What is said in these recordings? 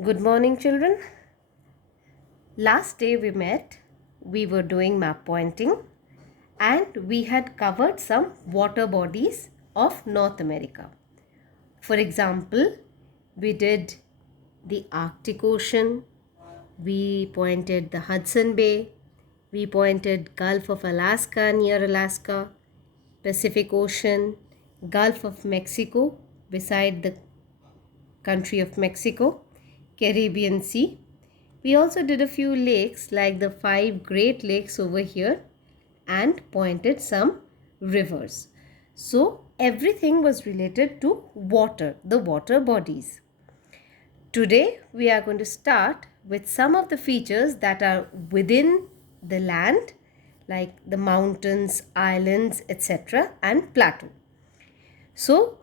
Good morning, children. Last day we met, we were doing map pointing and we had covered some water bodies of North America. For example, we did the Arctic Ocean, we pointed the Hudson Bay, we pointed Gulf of Alaska near Alaska, Pacific Ocean, Gulf of Mexico beside the country of Mexico, Caribbean Sea. We also did a few lakes like the 5 Great Lakes over here and pointed some rivers. So everything was related to water, the water bodies. Today we are going to start with some of the features that are within the land like the mountains, islands, etc. and plateau. So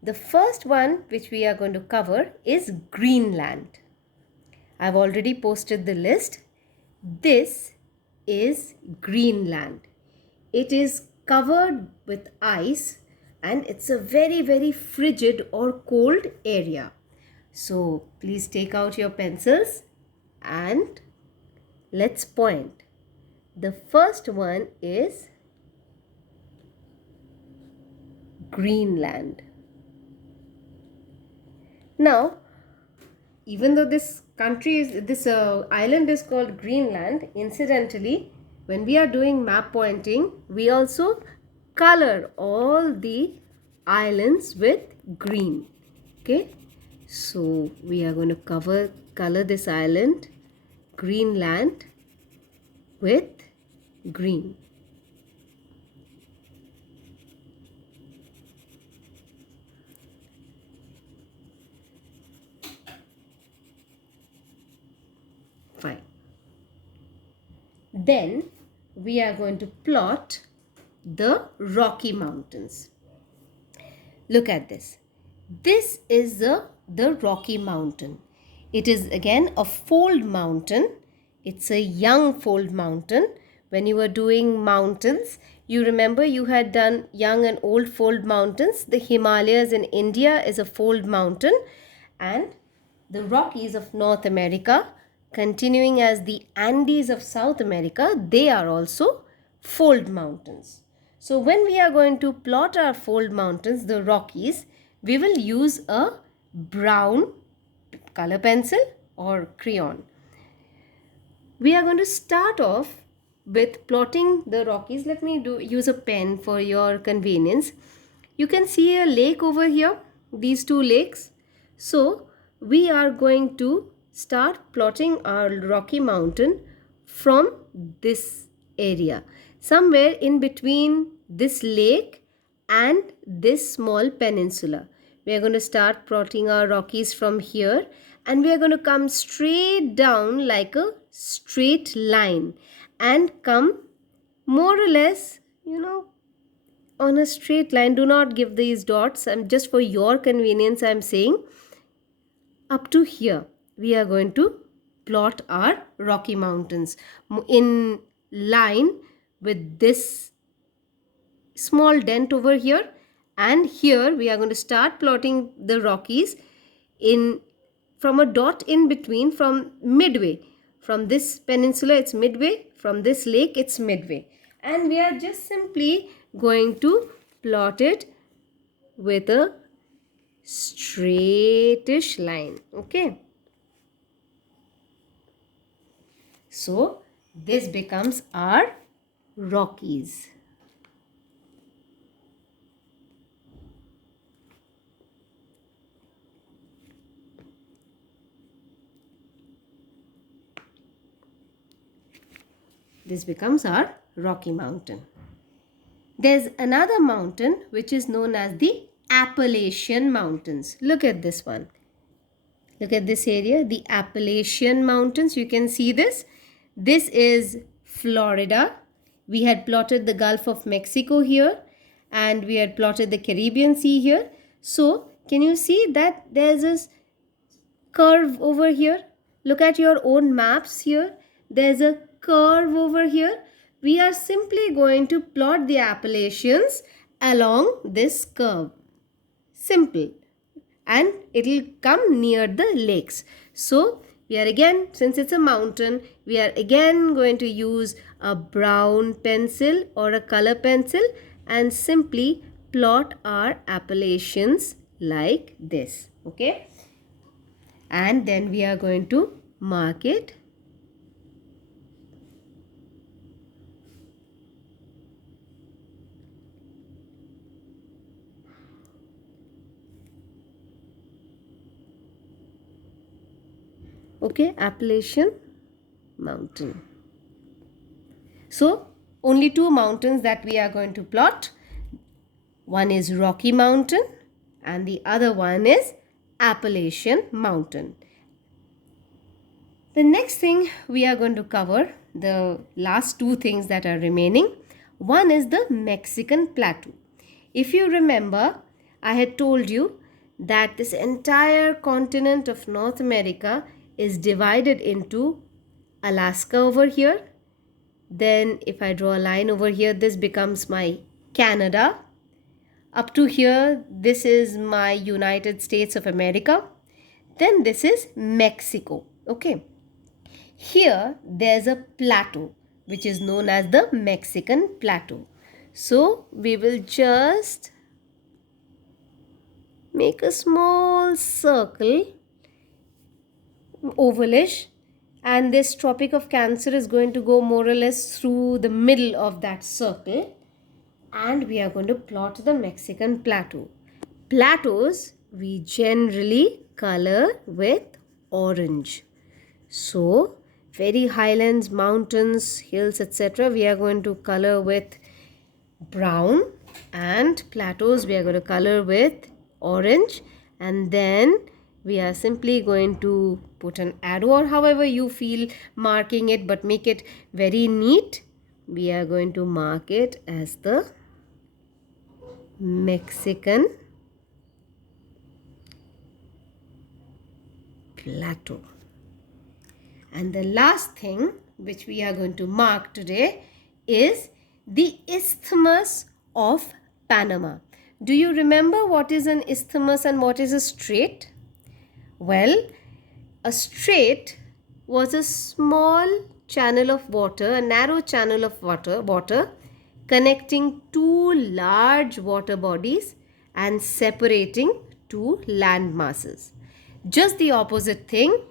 the first one which we are going to cover is Greenland. I've already posted the list. This is Greenland. It is covered with ice and it's a very frigid or cold area. So please take out your pencils and let's point. The first one is Greenland. Now, even though this island is called Greenland, incidentally, when we are doing map pointing, we also color all the islands with green. Okay, so we are going to color this island Greenland with green. Fine. Then we are going to plot the Rocky Mountains. Look at this. This is the Rocky Mountain. It is again a fold mountain. It's a young fold mountain. When you were doing mountains, you remember you had done young and old fold mountains. The Himalayas in India is a fold mountain and the Rockies of North America, continuing as the Andes of South America, they are also fold mountains. So when we are going to plot our fold mountains, the Rockies, we will use a brown color pencil or crayon. We are going to start off with plotting the Rockies. Let me use a pen for your convenience. You can see a lake over here, these two lakes. So we are going to start plotting our Rocky Mountain from this area, somewhere in between this lake and this small peninsula. We are going to start plotting our Rockies from here and we are going to come straight down like a straight line and come more or less, on a straight line. Do not give these dots. Just for your convenience, I'm saying up to here. We are going to plot our Rocky Mountains in line with this small dent over here, and here we are going to start plotting the Rockies from a dot in between, from midway. From this peninsula it's midway, from this lake it's midway, and we are just simply going to plot it with a straightish line. Okay, so this becomes our Rockies. This becomes our Rocky Mountain. There's another mountain which is known as the Appalachian Mountains. Look at this one. Look at this area, the Appalachian Mountains. You can see this. This is Florida. We had plotted the Gulf of Mexico here and we had plotted the Caribbean Sea here. So, can you see that there's this curve over here? Look at your own maps here. There's a curve over here. We are simply going to plot the Appalachians along this curve. Simple. and it'll come near the lakes. So we are again, since it's a mountain, we are again going to use a brown pencil or a color pencil and simply plot our appellations like this. Okay, and then we are going to mark it. Okay, Appalachian Mountain. So only two mountains that we are going to plot. One is Rocky Mountain and the other one is Appalachian Mountain. The next thing we are going to cover, the last two things that are remaining. One is the Mexican Plateau. If you remember, I had told you that this entire continent of North America is divided into Alaska over here. Then if I draw a line over here, this becomes my Canada. Up to here, this is my United States of America. Then this is Mexico. Okay. Here, there's a plateau which is known as the Mexican Plateau. So, we will just make a small circle, ovalish, and this Tropic of Cancer is going to go more or less through the middle of that circle, and we are going to plot the Mexican Plateau. Plateaus we generally color with orange. So, very highlands, mountains, hills, etc. we are going to color with brown, and plateaus we are going to color with orange, and then we are simply going to put an arrow or however you feel marking it, but make it very neat. We are going to mark it as the Mexican Plateau. And the last thing which we are going to mark today is the Isthmus of Panama. Do you remember what is an isthmus and what is a strait? Well, a strait was a small channel of water, a narrow channel of water connecting two large water bodies and separating two land masses. Just the opposite thing,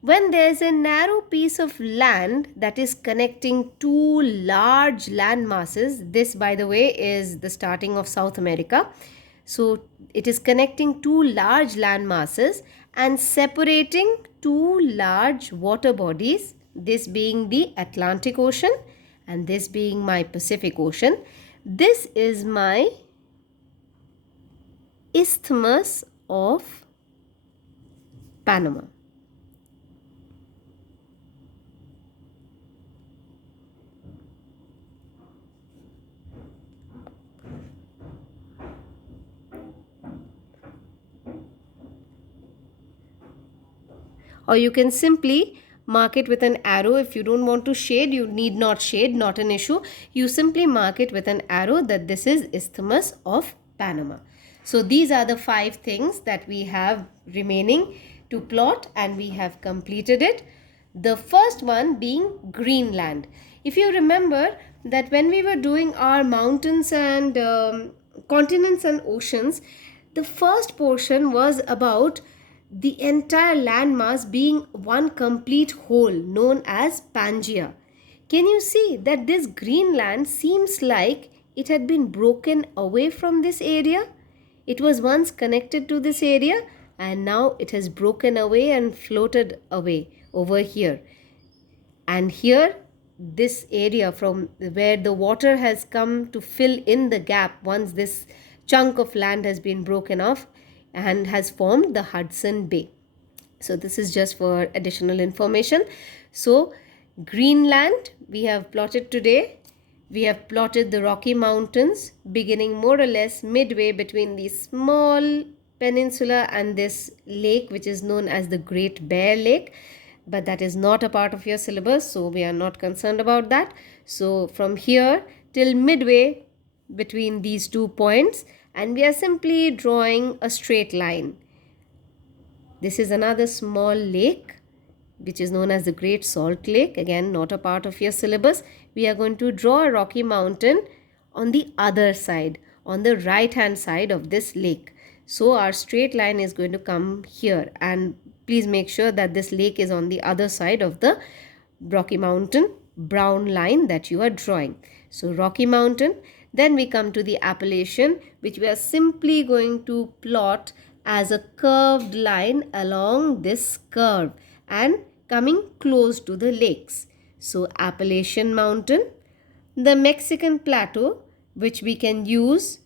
when there is a narrow piece of land that is connecting two large land masses, this by the way is the starting of South America. So it is connecting two large land masses and separating two large water bodies, this being the Atlantic Ocean and this being my Pacific Ocean. This is my Isthmus of Panama. Or you can simply mark it with an arrow. If you don't want to shade, you need not shade, not an issue. You simply mark it with an arrow that this is Isthmus of Panama. So these are the 5 things that we have remaining to plot, and we have completed it. The first one being Greenland. If you remember that when we were doing our mountains and continents and oceans, the first portion was about the entire landmass being one complete whole known as Pangaea. Can you see that this Greenland seems like it had been broken away from this area? It was once connected to this area and now it has broken away and floated away over here. And here, this area from where the water has come to fill in the gap once this chunk of land has been broken off and has formed the Hudson Bay. So this is just for additional information. So Greenland we have plotted today. We have plotted the Rocky Mountains beginning more or less midway between the small peninsula and this lake which is known as the Great Bear Lake. But that is not a part of your syllabus, so we are not concerned about that. So from here till midway between these 2 points, and we are simply drawing a straight line. This is another small lake which is known as the Great Salt Lake. Again, not a part of your syllabus. We are going to draw a Rocky Mountain on the other side, on the right hand side of this lake. So our straight line is going to come here, and please make sure that this lake is on the other side of the Rocky Mountain brown line that you are drawing. So Rocky Mountain. Then we come to the Appalachian, which we are simply going to plot as a curved line along this curve and coming close to the lakes. So Appalachian Mountain, the Mexican Plateau, which we can use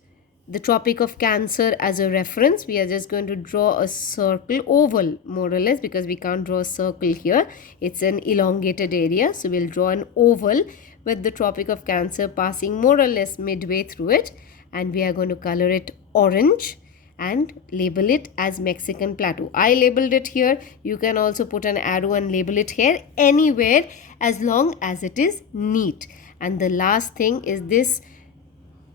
the Tropic of Cancer as a reference. We are just going to draw a circle, oval more or less, because we can't draw a circle here. It's an elongated area. So we'll draw an oval with the Tropic of Cancer passing more or less midway through it. And we are going to color it orange and label it as Mexican Plateau. I labeled it here. You can also put an arrow and label it here, anywhere, as long as it is neat. And the last thing is this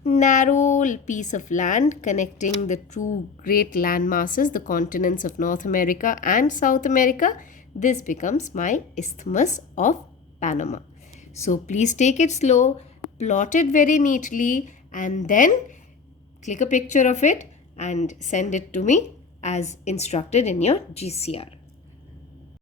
narrow piece of land connecting the two great land masses, the continents of North America and South America. This becomes my Isthmus of Panama. So please take it slow, plot it very neatly, and then click a picture of it and send it to me as instructed in your GCR.